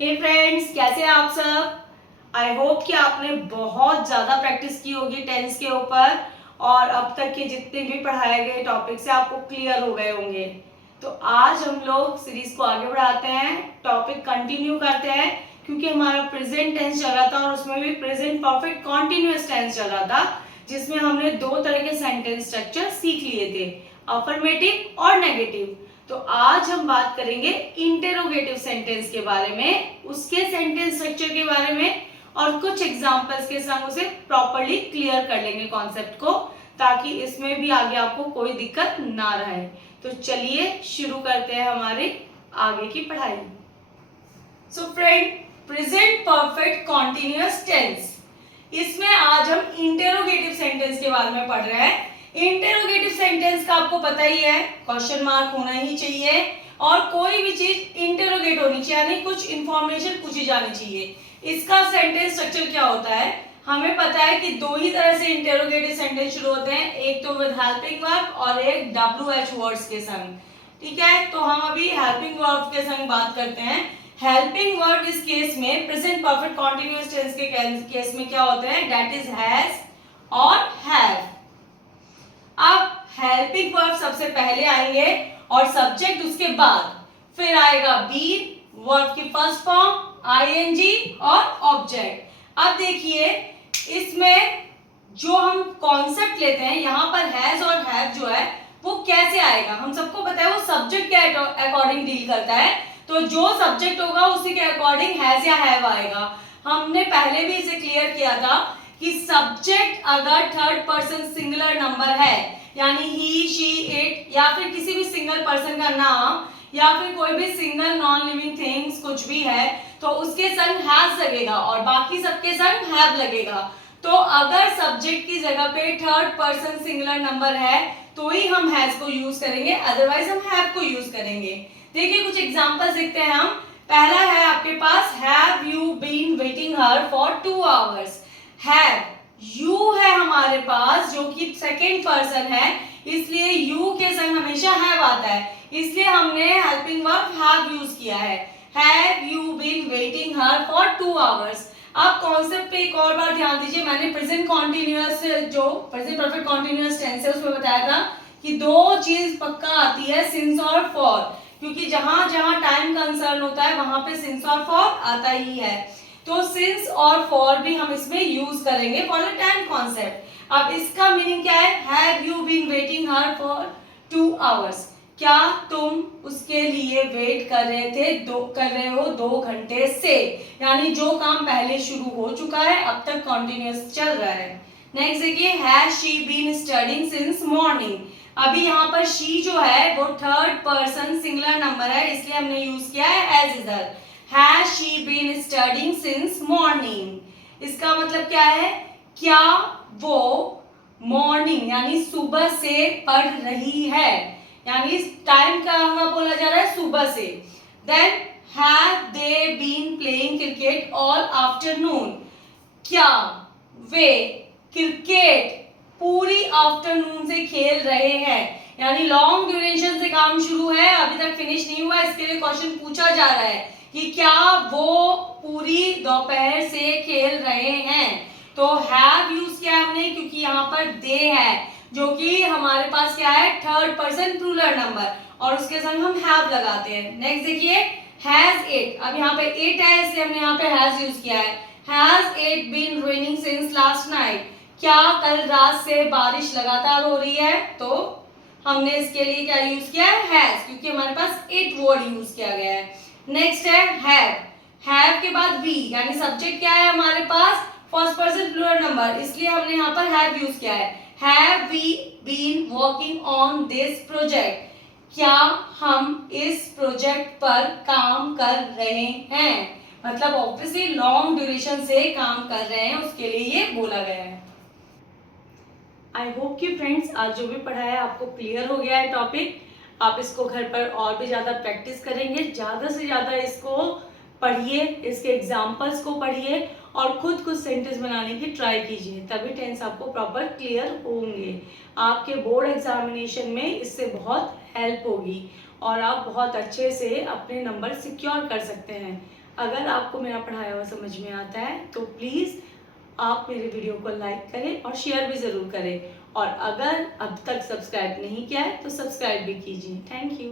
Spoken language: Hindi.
हे फ्रेंड्स, कैसे हैं आप सब। आई होप कि आपने बहुत ज़्यादा प्रैक्टिस की होगी टेंस के ऊपर और अब तक के जितने भी पढ़ाए गए टॉपिक से आपको क्लियर हो गए होंगे। तो आज हम लोग सीरीज को आगे बढ़ाते हैं, टॉपिक कंटिन्यू करते हैं क्योंकि हमारा प्रेजेंट टेंस चल रहा था और उसमें भी प्रेजेंट परफेक्ट कॉन्टिन्यूअस टेंस चल रहा था, जिसमें हमने दो तरह के सेंटेंस स्ट्रक्चर सीख लिए थे, अफर्मेटिव और नेगेटिव। तो आज हम बात करेंगे इंटेरोगेटिव सेंटेंस के बारे में, उसके सेंटेंस स्ट्रक्चर के बारे में और कुछ एग्जांपल्स के संग उसे प्रॉपर्ली क्लियर कर लेंगे कॉन्सेप्ट को, ताकि इसमें भी आगे आपको कोई दिक्कत ना रहे। तो चलिए शुरू करते हैं हमारे आगे की पढ़ाई। So friend, present perfect continuous tense, इसमें आज हम इंटेरोगेटिव सेंटेंस के बारे में पढ़ रहे हैं। इंटेरोगेटिव सेंटेंस का आपको पता ही है, क्वेश्चन मार्क होना ही चाहिए और कोई भी चीज इंटेरोगेट होनी चाहिए, यानी कुछ इंफॉर्मेशन पूछी जानी चाहिए। इसका सेंटेंस स्ट्रक्चर क्या होता है, हमें पता है कि दो ही तरह से इंटेरोगेटिव सेंटेंस शुरू होते हैं, एक तो विद हेल्पिंग वर्ब और एक WH वर्ड्स के संग। ठीक है, तो हम अभी हेल्पिंग वर्ब के संग बात करते हैं। हेल्पिंग वर्ब इस केस में प्रेजेंट परफेक्ट कॉन्टिन्यूअस टेंस के केस में क्या होते हैं, दैट इज हैज और हैव। अब हेल्पिंग वर्ब सबसे पहले आएंगे और सब्जेक्ट उसके बाद, फिर आएगा बी, वर्ब की फर्स्ट फॉर्म आईएनजी और ऑब्जेक्ट। अब देखिए इसमें जो हम कॉन्सेप्ट लेते हैं, यहां पर हैज और हैव जो है वो कैसे आएगा, हम सबको पता है वो सब्जेक्ट के अकॉर्डिंग डील करता है। तो जो सब्जेक्ट होगा उसी के अकॉर्डिंग हैज या हैव आएगा। हमने पहले भी इसे क्लियर किया था कि सब्जेक्ट अगर थर्ड पर्सन सिंगुलर नंबर है, यानी ही, शी, इट या फिर किसी भी सिंगल पर्सन का नाम या फिर कोई भी सिंगल नॉन लिविंग थिंग्स कुछ भी है, तो उसके संग हैज लगेगा और बाकी सबके संग हैव लगेगा। तो अगर सब्जेक्ट की जगह पे थर्ड पर्सन सिंगुलर नंबर है तो ही हम हैज को यूज करेंगे, अदरवाइज हम हैव को यूज करेंगे। देखिए कुछ एग्जांपल्स देखते हैं हम। पहला है आपके पास, have you been waiting her for 2 hours. Have, you है हमारे पास जो कि सेकेंड पर्सन है, इसलिए यू के संग हमेशा हैव आता है, इसलिए हमने हेल्पिंग वर्ब हैव यूज किया है। Have you been waiting her for 2 hours. अब कॉन्सेप्ट पे एक और बार ध्यान दीजिए, मैंने प्रेजेंट कॉन्टिन्यूअस जो प्रेजेंट परफेक्ट कॉन्टिन्यूअस टेंस है उसमें बताया था कि दो चीज पक्का आती है, सिंस और फॉर, क्योंकि जहां जहां टाइम कंसर्न होता है वहां पे सिंस और फॉर आता ही है। तो सिंस और फॉर भी हम इसमें यूज करेंगे फॉर द टाइम कॉन्सेप्ट। अब इसका मीनिंग क्या है, have you been waiting her for 2 hours, क्या तुम उसके लिए वेट कर रहे थे, कर रहे हो 2 घंटे से, यानी जो काम पहले शुरू हो चुका है अब तक कंटिन्यूअस चल रहा है। नेक्स्ट देखिए, has she been studying since morning. अभी यहाँ पर शी जो है वो थर्ड पर्सन सिंगुलर नंबर है, इसलिए हमने यूज किया है हैज इधर। Has she been studying since morning, इसका मतलब क्या है, क्या वो मॉर्निंग यानी सुबह से पढ़ रही है, यानी टाइम का बोला जा रहा है सुबह से। Then have they been playing cricket all afternoon, क्या वे क्रिकेट पूरी आफ्टरनून से खेल रहे हैं, यानी लॉन्ग ड्यूरेशन से काम शुरू है, अभी तक फिनिश नहीं हुआ, इसके लिए क्वेश्चन पूछा जा रहा है कि क्या वो पूरी दोपहर से खेल रहे हैं। तो हैव यूज किया हमने क्योंकि यहाँ पर दे है जो कि हमारे पास क्या है, थर्ड पर्सन प्लूरल नंबर, और उसके संग हम हैव लगाते हैं। नेक्स्ट देखिए, हैज इट, अब यहाँ पे इट है इसलिए हमने यहाँ पे हैज यूज किया है। Has it been raining since last night, क्या कल रात से बारिश लगातार हो रही है, तो हमने इसके लिए क्या यूज किया है, हैज, क्योंकि हमारे पास इट वर्ड यूज किया गया है। नेक्स्ट है हैव, हैव के बाद वी, यानी सब्जेक्ट क्या है हमारे पास, फर्स्ट पर्सन प्लूरल नंबर, इसलिए हमने यहाँ पर हैव यूज किया है। Have we been working on this project, क्या हम इस प्रोजेक्ट पर काम कर रहे हैं, मतलब ऑब्वियसली लॉन्ग ड्यूरेशन से काम कर रहे हैं, उसके लिए ये बोला गया है। आई होप कि फ्रेंड्स आज जो भी पढ़ा है आपको क्लियर हो गया है टॉपिक। आप इसको घर पर और भी ज़्यादा प्रैक्टिस करेंगे, ज़्यादा से ज़्यादा इसको पढ़िए, इसके एग्जाम्पल्स को पढ़िए और खुद कुछ सेंटेंस बनाने की ट्राई कीजिए, तभी टेंस आपको प्रॉपर क्लियर होंगे। आपके बोर्ड एग्जामिनेशन में इससे बहुत हेल्प होगी और आप बहुत अच्छे से अपने नंबर सिक्योर कर सकते हैं। अगर आपको मेरा पढ़ाया हुआ समझ में आता है तो प्लीज़ आप मेरे वीडियो को लाइक करें और शेयर भी ज़रूर करें, और अगर अब तक सब्सक्राइब नहीं किया है तो सब्सक्राइब भी कीजिए। Thank you.